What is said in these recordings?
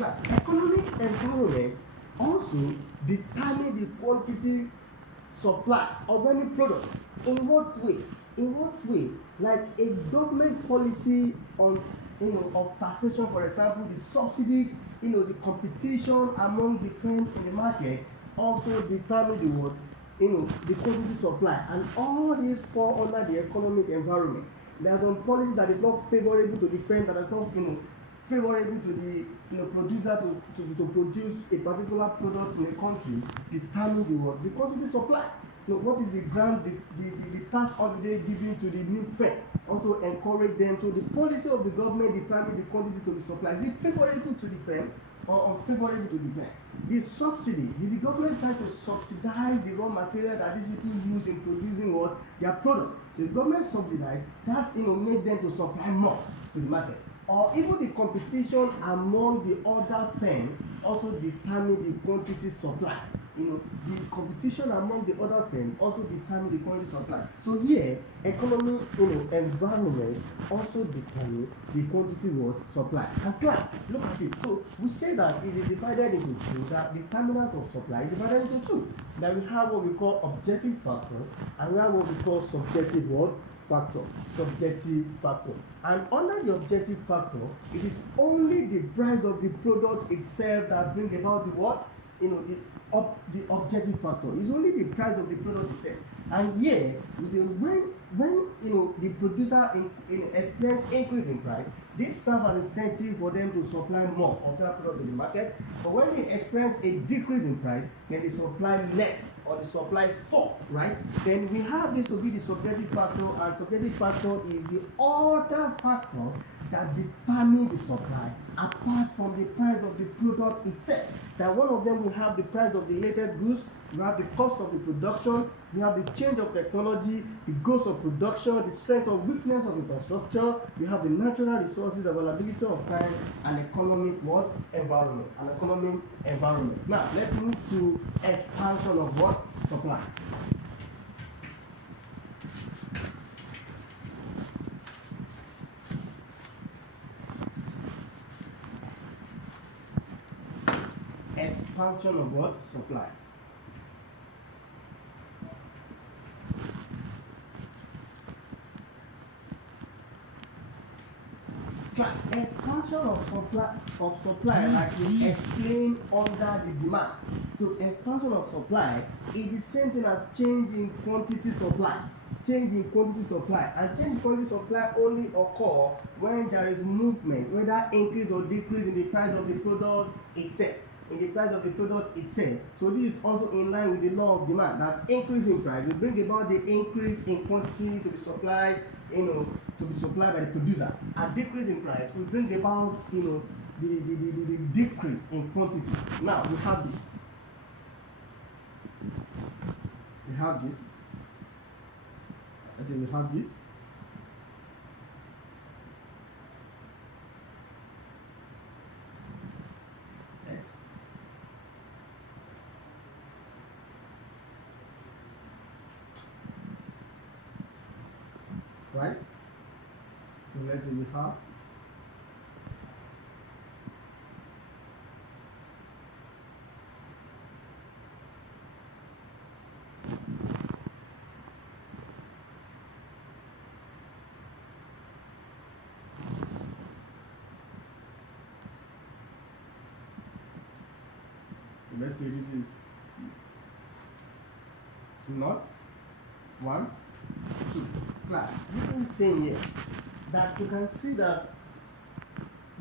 class. Economic environment also determine the quantity supply of any product. In what way? In what way? Like a government policy on of taxation, for example, the subsidies, the competition among the firms in the market also determine the what? The quantity supply, and all these fall under the economic environment. There are some policies that is not favorable to the firm, that are not favorable to the producer to produce a particular product in a country, determine the what? The quantity supply. What is the grant, the tax holiday given to the new firm? Also encourage them. So the policy of the government determine the quantity to be supplied. Is it favorable to the firm or unfavorable to the firm? The subsidy, did the government try to subsidize the raw material that these people use in producing what? Their product. So the government subsidized that, made them to supply more to the market. Or even the competition among the other firms also determine the quantity supply. The competition among the other firms also determine the quantity supply. So here, economic environment also determine the quantity supply. And class, look at it. So we say that it is divided into two, that the determinant of supply is divided into two. That we have what we call objective factors, and we have what we call subjective factor. Subjective factor. And under the objective factor, it is only the price of the product itself that brings about the what? The objective factor is only the price of the product itself. And here we say when the producer experience increase in price, this serves as incentive for them to supply more of that product in the market. But when they experience a decrease in price, then they supply less or they supply fall, right? Then we have this to be the subjective factor, and subjective factor is the other factors that determine the supply apart from the price of the product itself. That one of them, we have the price of the related goods, we have the cost of the production, we have the change of technology, the cost of production, the strength or weakness of infrastructure, we have the natural resources, availability of time, and economic environment. An economic environment. Now let's move to expansion of supply. Expansion of supply. Expansion of supply, like we explained under the demand. So expansion of supply is the same thing as change in quantity supply. Change in quantity supply, and change in quantity supply only occur when there is movement, whether increase or decrease in the price of the product itself. So this is also in line with the law of demand, that increase in price will bring about the increase in quantity to be supplied, to be supplied by the producer. And decrease in price will bring about, the decrease in quantity. Now we have this. We have this. X. Right? So let's say we have let's say this is not 1, 2. Class, you can see here that you can see that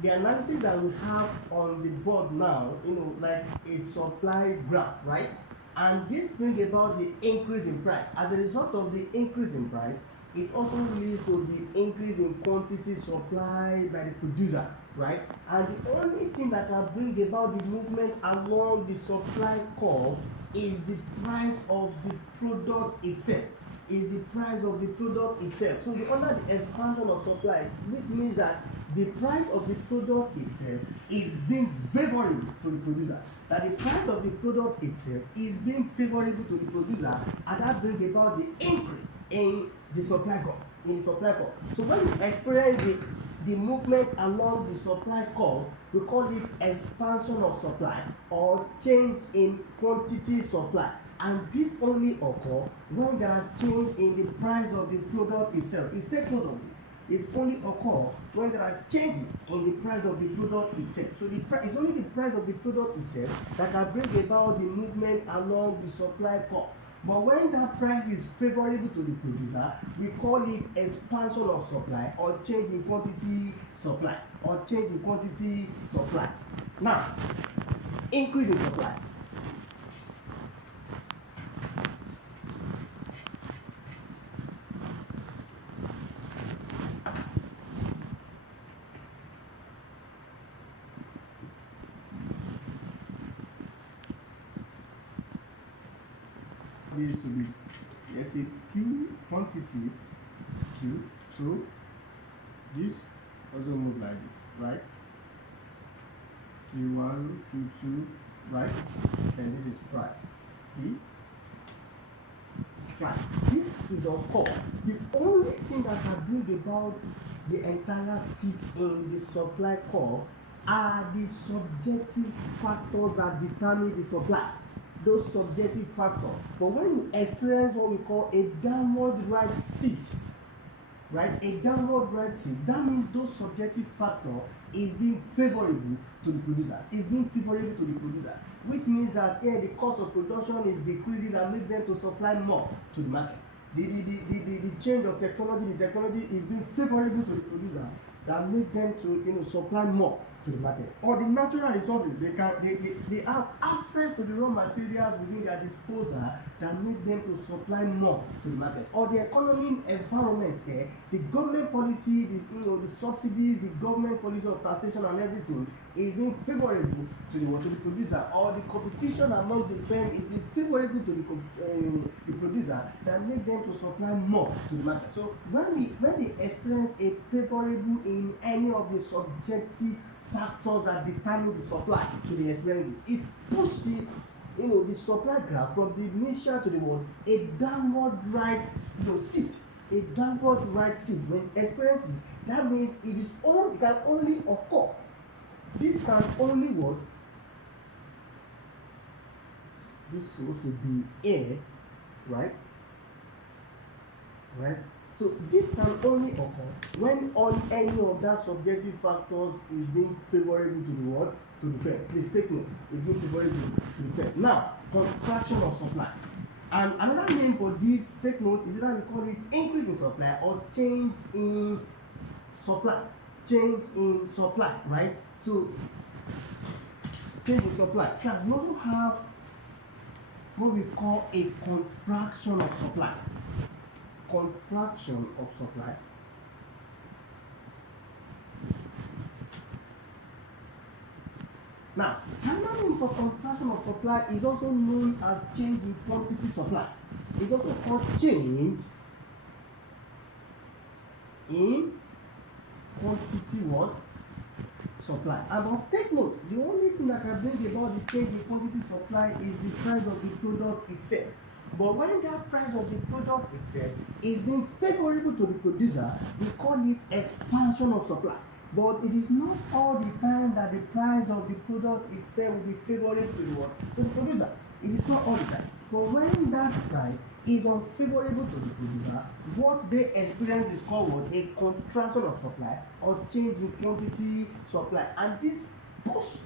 the analysis that we have on the board now, like a supply graph, right? And this brings about the increase in price. As a result of the increase in price, it also leads to the increase in quantity supplied by the producer, right? And the only thing that can bring about the movement along the supply curve is the price of the product itself. So under the expansion of supply, which means that the price of the product itself is being favorable to the producer. That the price of the product itself is being favorable to the producer, and that brings about the increase in the supply curve. So when you experience the movement along the supply curve, we call it expansion of supply or change in quantity supply. And this only occur when there are change in the price of the product itself. Please take note of this. It only occur when there are changes in the price of the product itself. So it's only the price of the product itself that can bring about the movement along the supply curve. But when that price is favorable to the producer, we call it expansion of supply or change in quantity supply or change in quantity supply. Now, increase in supply. Is to be, let's say, Q quantity Q, so this also move like this, right? Q1, Q2, right? And this is price. P. Price. This is of course the only thing that can bring about the entire shift in the supply curve are the subjective factors that determine the supply. Those subjective factors. But when you experience what we call a downward right shift, right? A downward right shift, that means those subjective factor is being favorable to the producer. Is being favorable to the producer, which means that here the cost of production is decreasing and make them to supply more to the market. The change of technology, the technology is being favorable to the producer that make them to supply more to the market. Or the natural resources, they have access to the raw materials within their disposal that make them to supply more to the market. Or the economic environment here, the government policy, the subsidies, the government policy of taxation and everything is being favorable to the producer, or the competition among the firm is being favorable to the producer that make them to supply more to the market. So when they experience a favorable in any of the subjective factors that determine the supply to the experience, it pushes the supply graph from the initial to the what, a downward right shift. A downward right shift. When experience this, that means it can only occur. This can only what? This supposed to be A, right? Right? So this can only occur when on any of that subjective factors is being favorable to the what? To the firm. Please take note. It's being favorable to the firm. Now, contraction of supply. And another name for this, take note, is that we call it increase in supply or change in supply. Change in supply, right? So change in supply. Can we also have what we call a contraction of supply. Contraction of supply. Now, another name for contraction of supply is also known as change in quantity supply. It's also called change in quantity what? Supply. But take note, the only thing that can bring about the change in quantity supply is the price of the product itself. But when that price of the product itself is being favorable to the producer, we call it expansion of supply. But it is not all the time that the price of the product itself will be favorable to the what? To the producer. It is not all the time. But when that price is unfavorable to the producer, what they experience is called what? A contraction of supply or change in quantity supply. And this push,